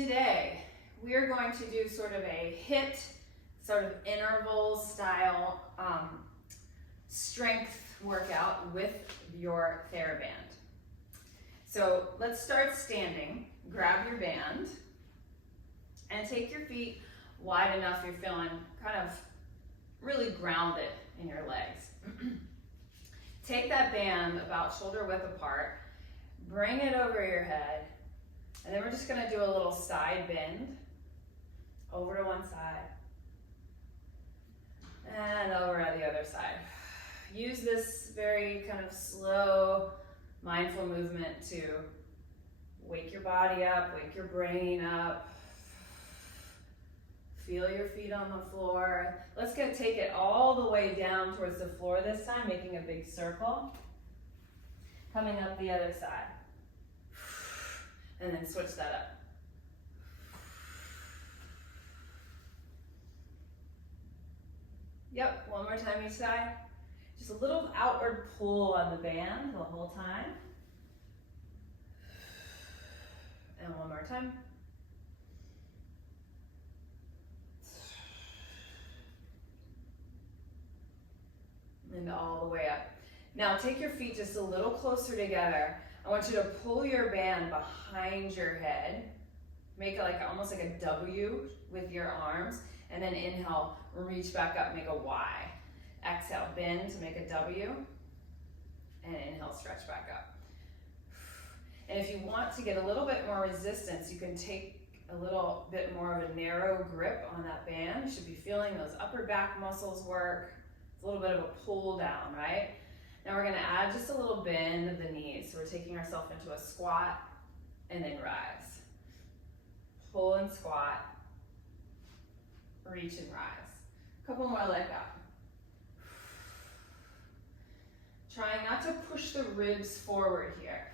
Today, we are going to do sort of a HIIT, sort of interval style strength workout with your Theraband. So let's start standing. Grab your band and take your feet wide enough you're feeling kind of really grounded in your legs. Take that band about shoulder width apart, bring it over your head, and then we're just gonna do a little side bend over to one side and over at the other side. Use this very kind of slow, mindful movement to wake your body up, wake your brain up. Feel your feet on the floor. Let's take it all the way down towards the floor this time, making a big circle. Coming up the other side. And then switch that up. Yep, one more time each side. Just a little outward pull on the band the whole time. And one more time. And all the way up. Now take your feet just a little closer together. I want you to pull your band behind your head. Make it like almost like a W with your arms. And then inhale, reach back up, make a Y. Exhale, bend to make a W. And inhale, stretch back up. And if you want to get a little bit more resistance, you can take a little bit more of a narrow grip on that band. You should be feeling those upper back muscles work. It's a little bit of a pull down, right? Now we're gonna add just a little bend of the knees. So we're taking ourselves into a squat and then rise. Pull and squat, reach and rise. A couple more like that. Trying not to push the ribs forward here.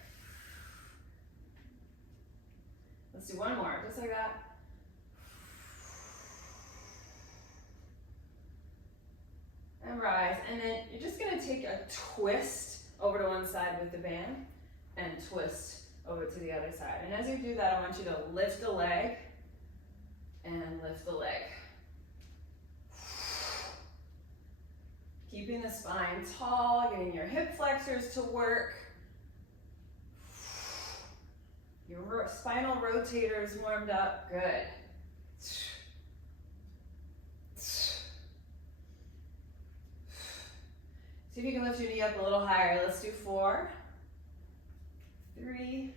Let's do one more, just like that. And rise, and then you're just gonna take a twist over to one side with the band and twist over to the other side. And as you do that, I want you to lift the leg and lift the leg. Keeping the spine tall, getting your hip flexors to work. Your spinal rotators warmed up, good. See if you can lift your knee up a little higher. Let's do 4, 3,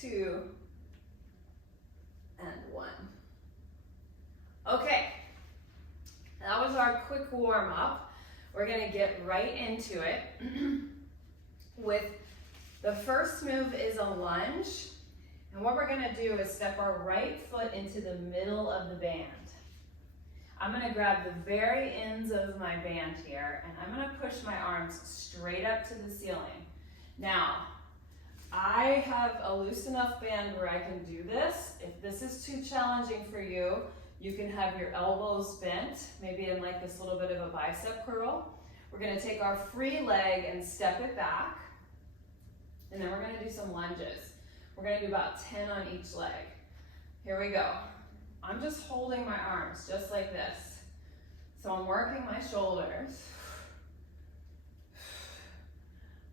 2, and 1. Okay, that was our quick warm up. We're gonna get right into it. With the first move is a lunge. And what we're gonna do is step our right foot into the middle of the band. I'm gonna grab the very ends of my band here, and I'm gonna push my arms straight up to the ceiling. Now, I have a loose enough band where I can do this. If this is too challenging for you, you can have your elbows bent, maybe in like this little bit of a bicep curl. We're gonna take our free leg and step it back, and then we're gonna do some lunges. We're gonna do about 10 on each leg. Here we go. I'm just holding my arms just like this. So I'm working my shoulders.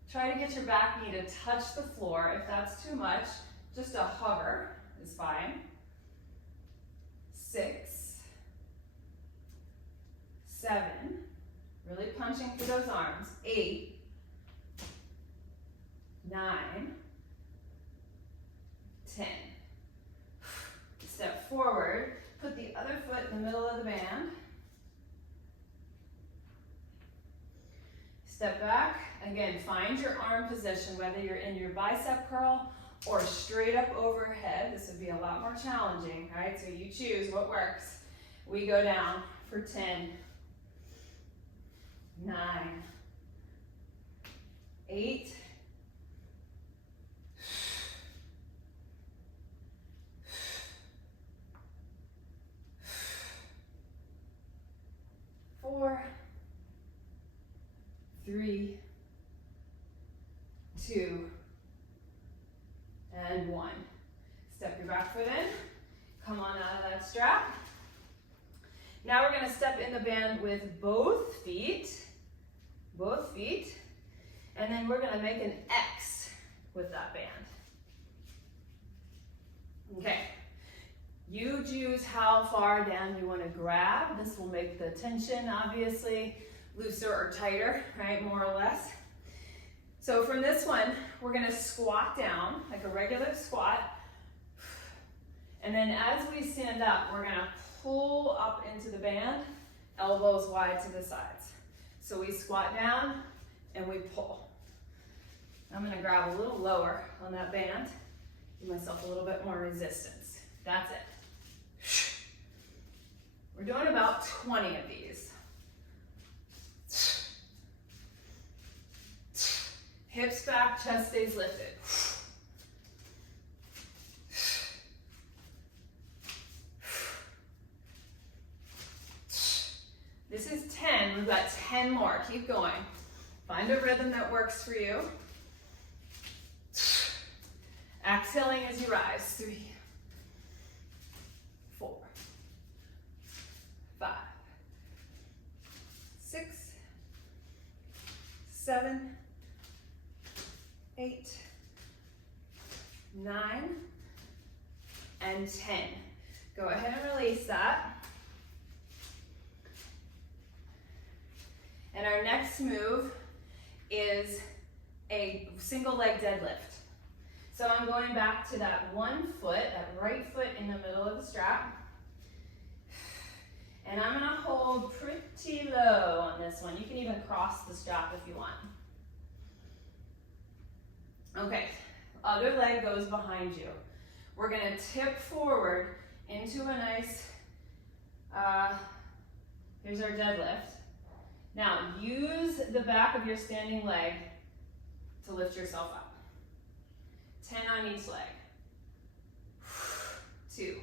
Try to get your back knee to touch the floor. If that's too much, just a hover is fine. 6, 7, really punching through those arms. 8, 9, 10. Step forward, put the other foot in the middle of the band. Step back, again, find your arm position, whether you're in your bicep curl or straight up overhead. This would be a lot more challenging, right? So you choose what works. We go down for 10, 9, 8, 4, 3, 2, and 1. Step your back foot in. Come on out of that strap. Now we're going to step in the band with both feet, and then we're going to make an X with that band. Okay, you choose how far down you want to grab. This will make the tension obviously looser or tighter, right, more or less. So from this one, we're going to squat down like a regular squat. And then as we stand up, we're going to pull up into the band, elbows wide to the sides. So we squat down and we pull. I'm going to grab a little lower on that band, give myself a little bit more resistance. That's it. We're doing about 20 of these. Hips back, chest stays lifted. This is 10, we've got 10 more, keep going. Find a rhythm that works for you. Exhaling as you rise, 3, 4, 5, 6, 7, 8, 9, and 10. Go ahead and release that. And our next move is a single leg deadlift. So I'm going back to that one foot, that right foot in the middle of the strap. And I'm gonna hold pretty low on this one. You can even cross the strap if you want. Okay, other leg goes behind you. We're gonna tip forward into a nice, here's our deadlift. Now, use the back of your standing leg to lift yourself up. 10 on each leg. 2.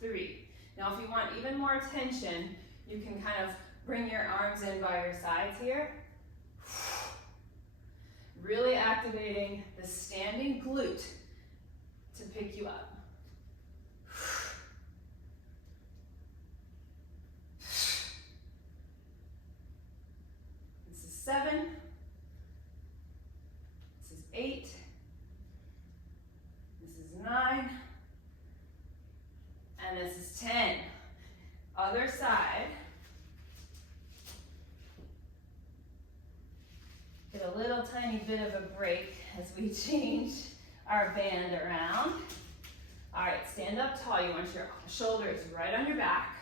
3. Now, if you want even more tension, you can kind of bring your arms in by your sides here. Really activating the standing glute to pick you up. This is 7. This is 8. This is 9. And this is 10. Other side. Get a little tiny bit of a break as we change our band around. All right, stand up tall. You want your shoulders right on your back.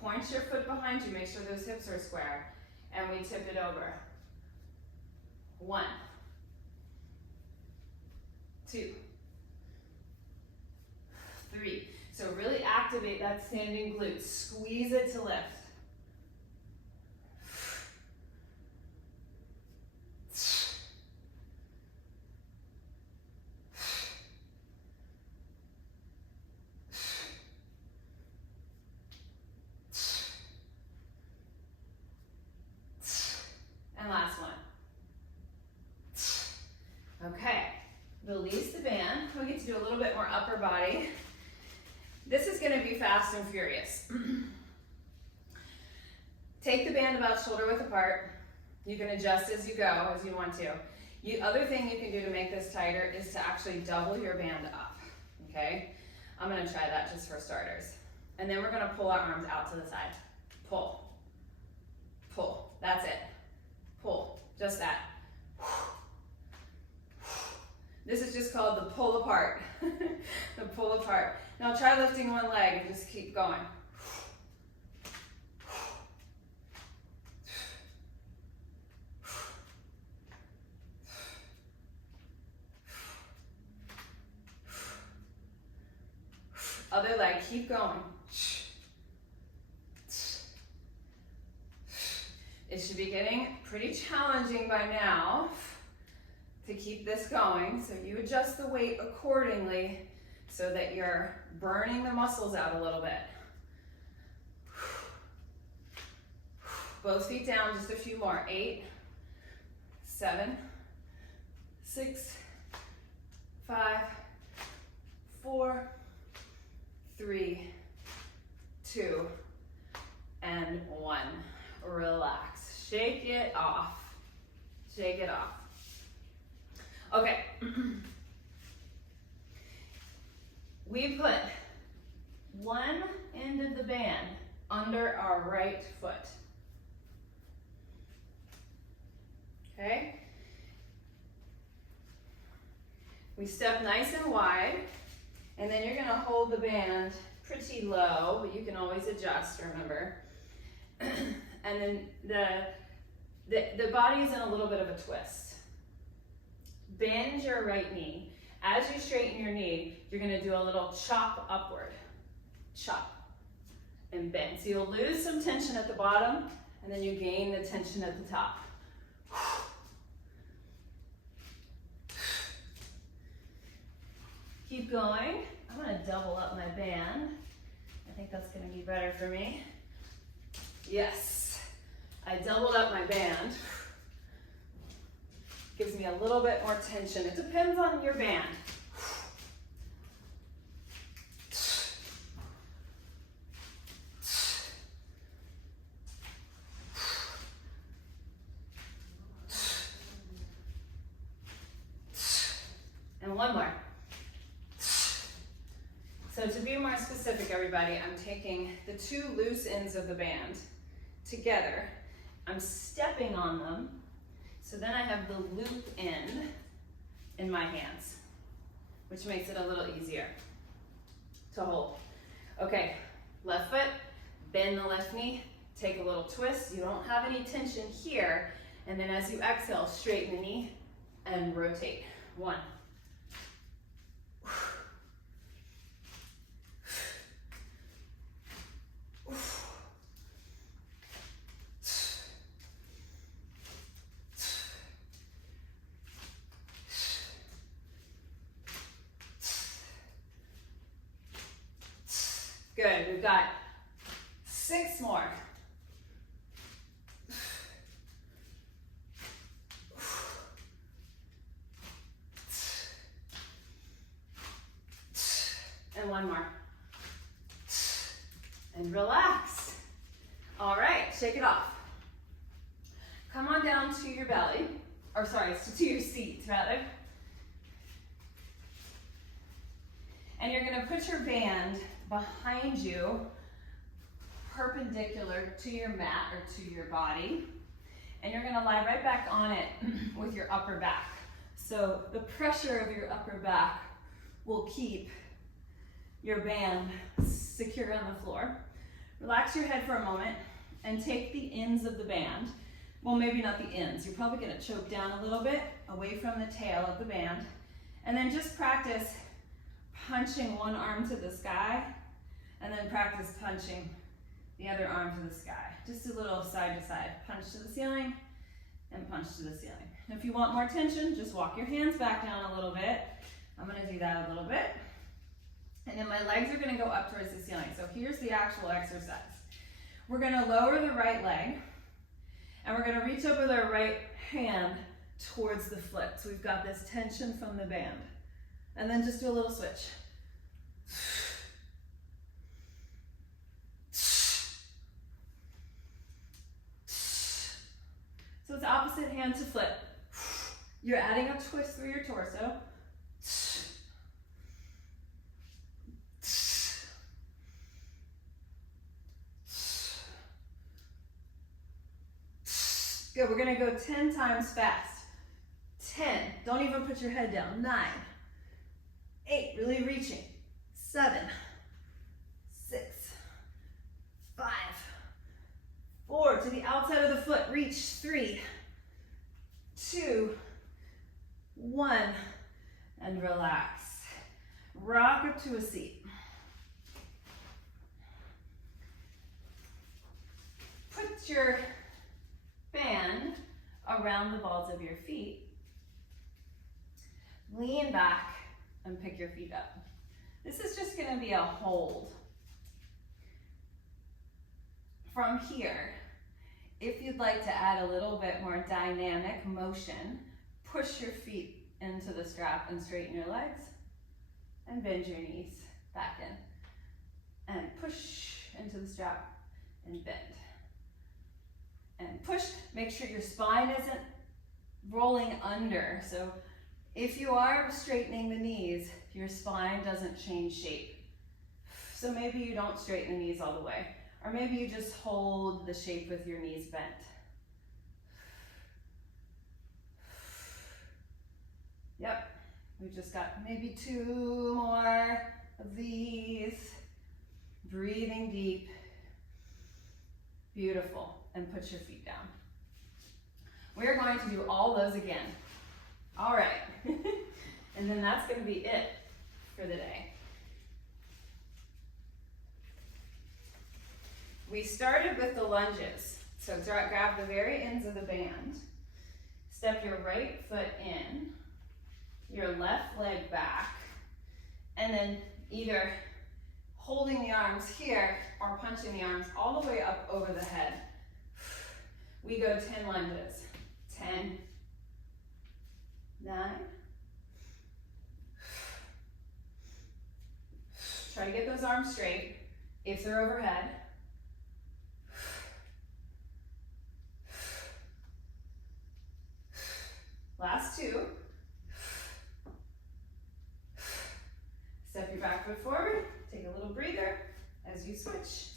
Point your foot behind you. Make sure those hips are square. And we tip it over. 1, 2, 3. So really activate that standing glute. Squeeze it to lift. And last one. Okay, release the band. We get to do a little bit more upper body. This is going to be fast and furious. Take the band about shoulder width apart. You can adjust as you go, as you want to. The other thing you can do to make this tighter is to actually double your band up, okay? I'm going to try that just for starters. And then we're going to pull our arms out to the side. Pull. Pull. That's it. Pull. Just that. This is just called the pull apart. The pull apart. Now try lifting one leg and just keep going. Other leg, keep going. It should be getting pretty challenging by now to keep this going, so you adjust the weight accordingly so that you're burning the muscles out a little bit. Both feet down, just a few more. 8, 7, 6, 5, 4, 3, 2, and 1. Relax. Shake it off. Shake it off. Okay. We put one end of the band under our right foot. Okay? We step nice and wide, and then you're gonna hold the band pretty low, but you can always adjust, remember. And then the body is in a little bit of a twist. Bend your right knee. As you straighten your knee, you're gonna do a little chop upward. Chop and bend. So you'll lose some tension at the bottom, and then you gain the tension at the top. Keep going. I'm gonna double up my band. I think that's gonna be better for me. Yes, I doubled up my band. Gives me a little bit more tension. It depends on your band. And one more. So to be more specific, everybody, I'm taking the two loose ends of the band together. I'm stepping on them. So then I have the loop end in my hands, which makes it a little easier to hold. Okay, left foot, bend the left knee, take a little twist. You don't have any tension here. And then as you exhale, straighten the knee and rotate. 1. Good, we've got 6 more. And 1 more. And relax. All right, shake it off. Come on down to your belly, or sorry, to your seat rather. And you're gonna put your band behind you, perpendicular to your mat or to your body. And you're gonna lie right back on it with your upper back. So the pressure of your upper back will keep your band secure on the floor. Relax your head for a moment and take the ends of the band. Well, maybe not the ends. You're probably gonna choke down a little bit away from the tail of the band. And then just practice punching one arm to the sky, and then practice punching the other arm to the sky. Just a little side to side. Punch to the ceiling and punch to the ceiling. And if you want more tension, just walk your hands back down a little bit. I'm gonna do that a little bit. And then my legs are gonna go up towards the ceiling. So here's the actual exercise. We're gonna lower the right leg, and we're gonna reach over the right hand towards the foot. So we've got this tension from the band. And then just do a little switch. So it's opposite hand to foot. You're adding a twist through your torso. Good, we're gonna go 10 times fast. 10, don't even put your head down. 9, 8, really reaching. 7, 6, 5, 4, to the outside of the foot, reach. 3, 2, 1, and relax. Rock up to a seat. Put your band around the balls of your feet. Lean back and pick your feet up. This is just going to be a hold. From here, if you'd like to add a little bit more dynamic motion, push your feet into the strap and straighten your legs. And bend your knees back in. And push into the strap and bend. And push. Make sure your spine isn't rolling under. So if you are straightening the knees, your spine doesn't change shape. So maybe you don't straighten the knees all the way. Or maybe you just hold the shape with your knees bent. Yep, we've just got maybe 2 more of these. Breathing deep. Beautiful. And put your feet down. We're going to do all those again. All right. And then that's going to be it for the day. We started with the lunges. So grab the very ends of the band. Step your right foot in, your left leg back, and then either holding the arms here or punching the arms all the way up over the head. We go 10 lunges. 10, 9. Try to get those arms straight if they're overhead. Last 2. Step your back foot forward. Take a little breather as you switch.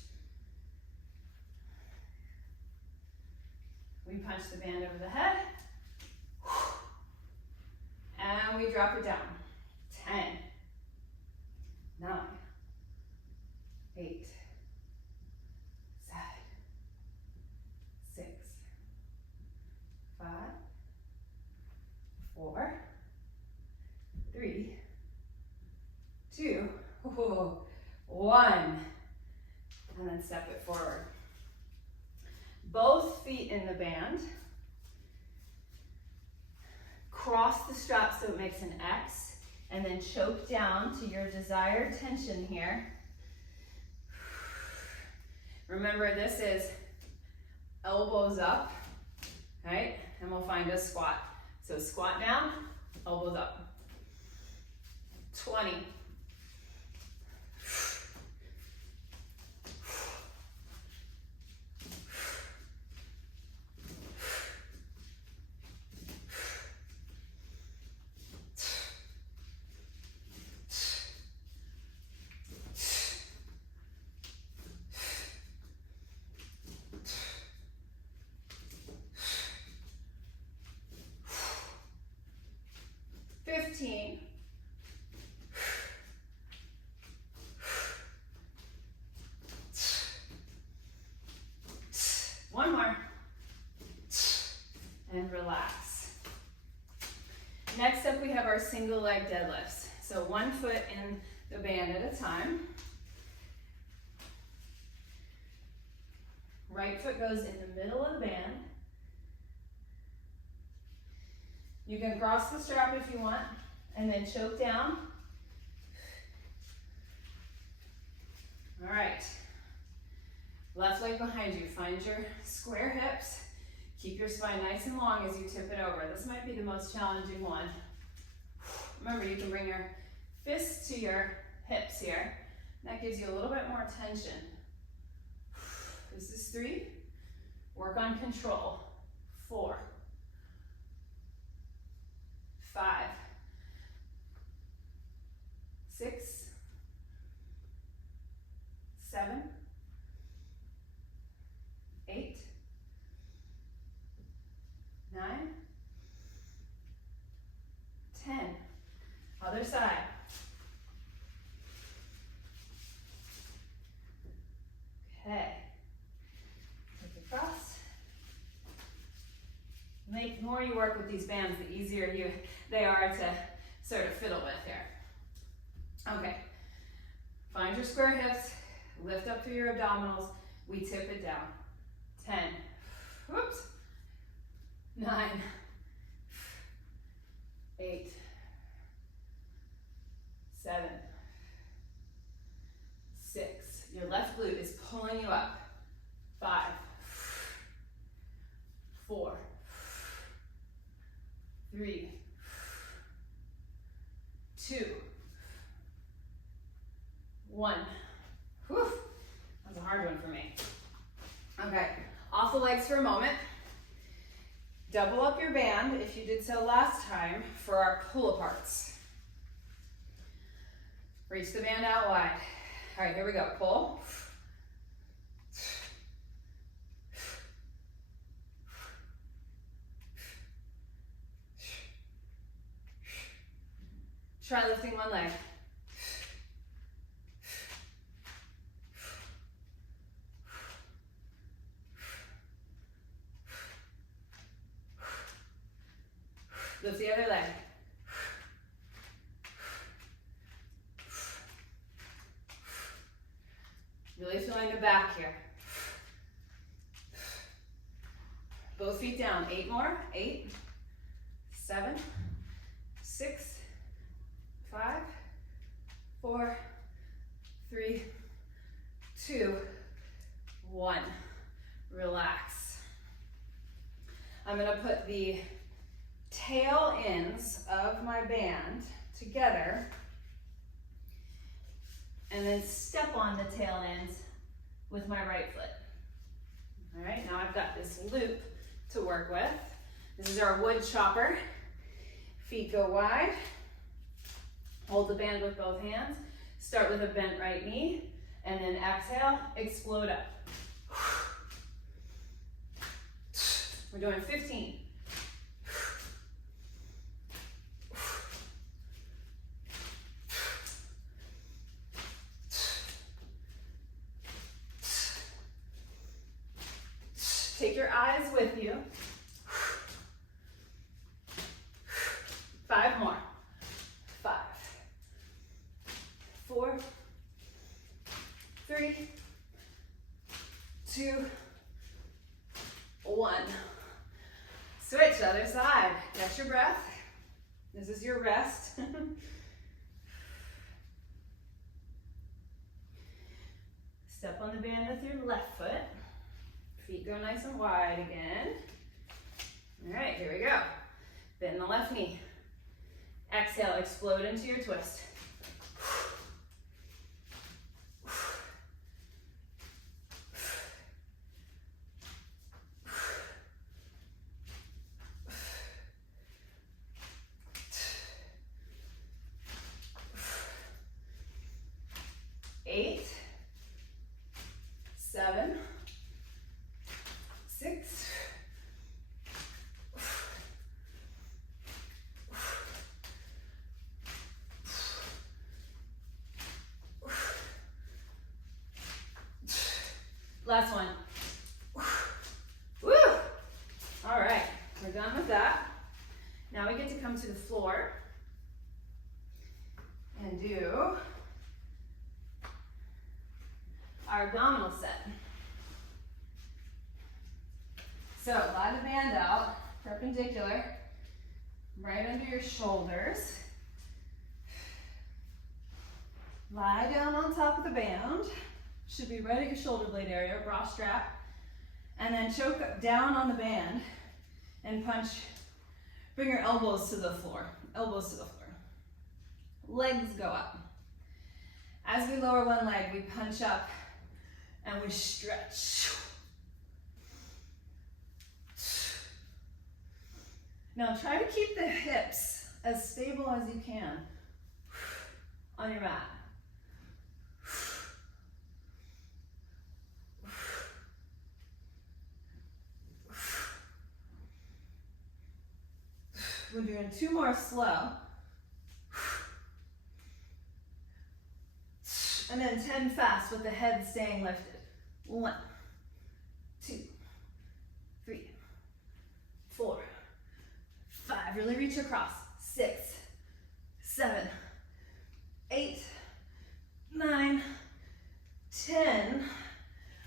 We punch the band over the head. And we drop it down. 10, 9, 8, 7, 6, 5, 4, 3, 2, 1. And then step it forward. Both feet in the band. Cross the strap so it makes an X, and then choke down to your desired tension here. Remember, this is elbows up, right? And we'll find a squat. So squat down, elbows up. 20. 15. 1 more. And relax. Next up, we have our single leg deadlifts. So 1 foot in the band at a time. Right foot goes in the middle of the band. You can cross the strap if you want, and then choke down. All right. Left leg behind you. Find your square hips. Keep your spine nice and long as you tip it over. This might be the most challenging one. Remember, you can bring your fists to your hips here. That gives you a little bit more tension. This is 3. Work on control. 4. 5. 6. 7. 8. 9. 10. Other side. Okay. Take it across. The more you work with these bands, the easier they are to sort of fiddle with here. Okay. Find your square hips. Lift up through your abdominals. We tip it down. 10. Whoops. 9. 8. 7. 6. Your left glute is pulling you up. 5. 4. 3. 2, 1. Whew, that's a hard one for me. Okay, off the legs for a moment. Double up your band if you did so last time for our pull-aparts. Reach the band out wide. All right, here we go, pull. Try lifting one leg. Lift the other leg. Really feeling the back here. Both feet down. 8 more. 8, 7, 6, 5, 4, 3, 2, 1. Relax. I'm going to put the tail ends of my band together and then step on the tail ends with my right foot. All right, now I've got this loop to work with. This is our wood chopper. Feet go wide. Hold the band with both hands. Start with a bent right knee, and then exhale, explode up. We're doing 15. Take your eyes with you. 5 more. 5, 4, 3, 2, 1. Switch, other side. Catch your breath. This is your rest. Step on the band with your left foot. Feet go nice and wide again. All right, here we go. Bend the left knee. Exhale, explode into your twist. Eight, 7, 6, 'Last one. Woo! All right, we're done with that. Now we get to come to the floor and do our abdominal set. So lie the band out, perpendicular, right under your shoulders. Lie down on top of the band. Should be right at your shoulder blade area, bra strap. And then choke down on the band and punch. Bring your elbows to the floor. Elbows to the floor. Legs go up. As we lower one leg, we punch up and we stretch. Now try to keep the hips as stable as you can on your mat. We're doing 2 more slow. And then 10 fast with the head staying lifted. 1, 2, 3, 4, 5. Really reach across. 6, 7, 8, 9, 10.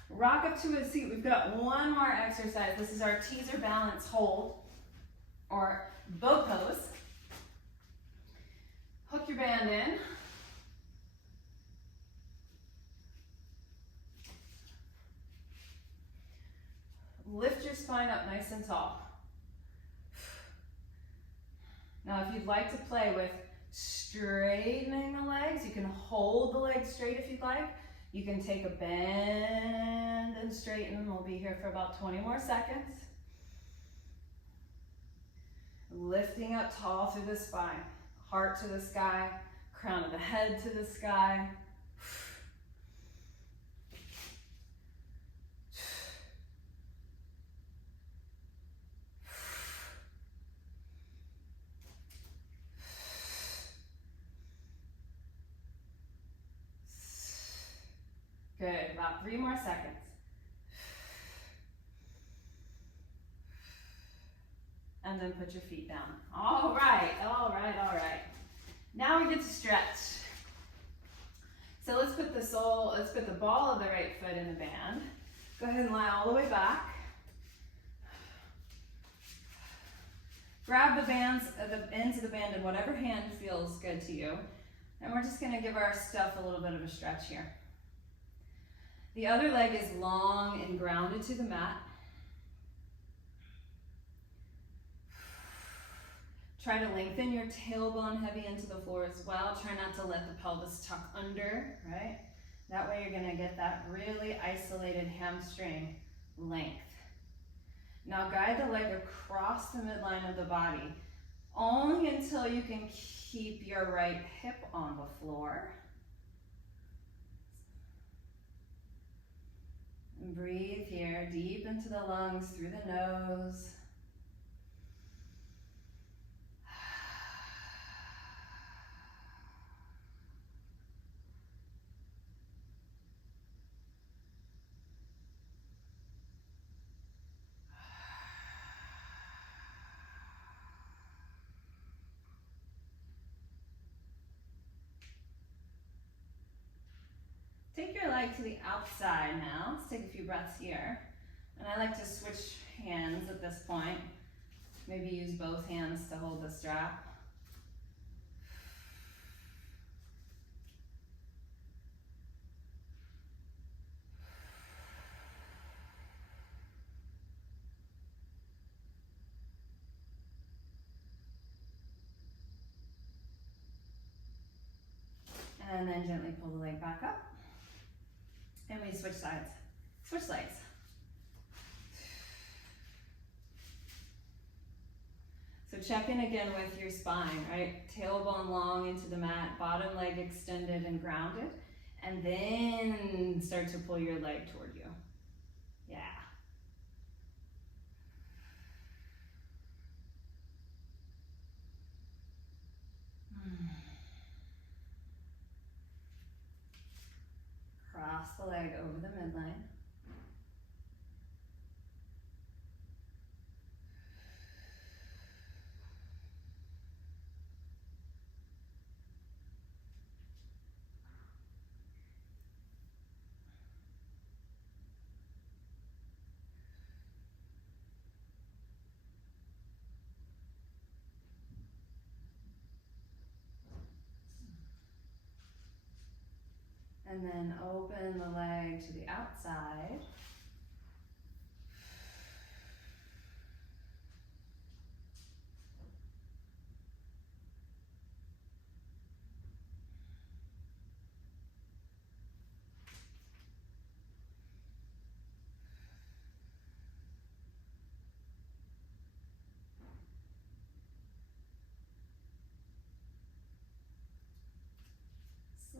Rock up to a seat. We've got one more exercise. This is our teaser balance hold or boat pose. Hook your band in. Lift your spine up nice and tall. Now if you'd like to play with straightening the legs. You can hold the legs straight if you'd like. You can take a bend and straighten. We'll be here for about 20 more seconds. Lifting up tall through the spine. Heart to the sky, crown of the head to the sky. Good, about 3 more seconds. And then put your feet down. All right, all right, all right. Now we get to stretch. So let's put the ball of the right foot in the band. Go ahead and lie all the way back. Grab the ends of the band in whatever hand feels good to you. And we're just gonna give our stuff a little bit of a stretch here. The other leg is long and grounded to the mat. Try to lengthen your tailbone heavy into the floor as well. Try not to let the pelvis tuck under, right? That way you're gonna get that really isolated hamstring length. Now guide the leg across the midline of the body, only until you can keep your right hip on the floor. And breathe here, deep into the lungs, through the nose. Take your leg to the outside now. Let's take a few breaths here. And I like to switch hands at this point. Maybe use both hands to hold the strap. And then gently pull the leg back up. And we switch sides. Switch legs. So check in again with your spine, right? Tailbone long into the mat, bottom leg extended and grounded. And then start to pull your leg toward you. Yeah. Cross the leg over the midline. And then open the leg to the outside.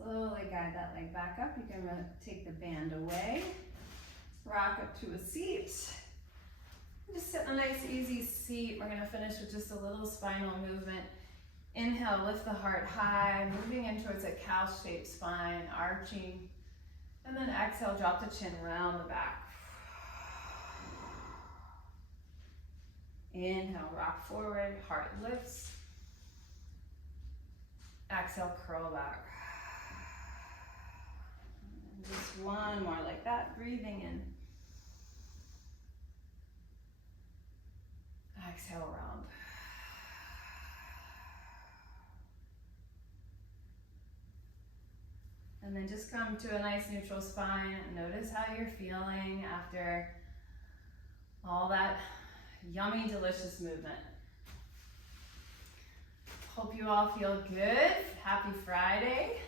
Slowly guide that leg back up. You can take the band away. Rock up to a seat. Just sit in a nice easy seat. We're going to finish with just a little spinal movement. Inhale, lift the heart high, moving in towards a cow-shaped spine, arching. And then exhale, drop the chin around the back. Inhale, rock forward, heart lifts. Exhale, curl back. Just one more like that, breathing in. Exhale around. And then just come to a nice neutral spine. Notice how you're feeling after all that yummy, delicious movement. Hope you you all feel good. Happy Friday.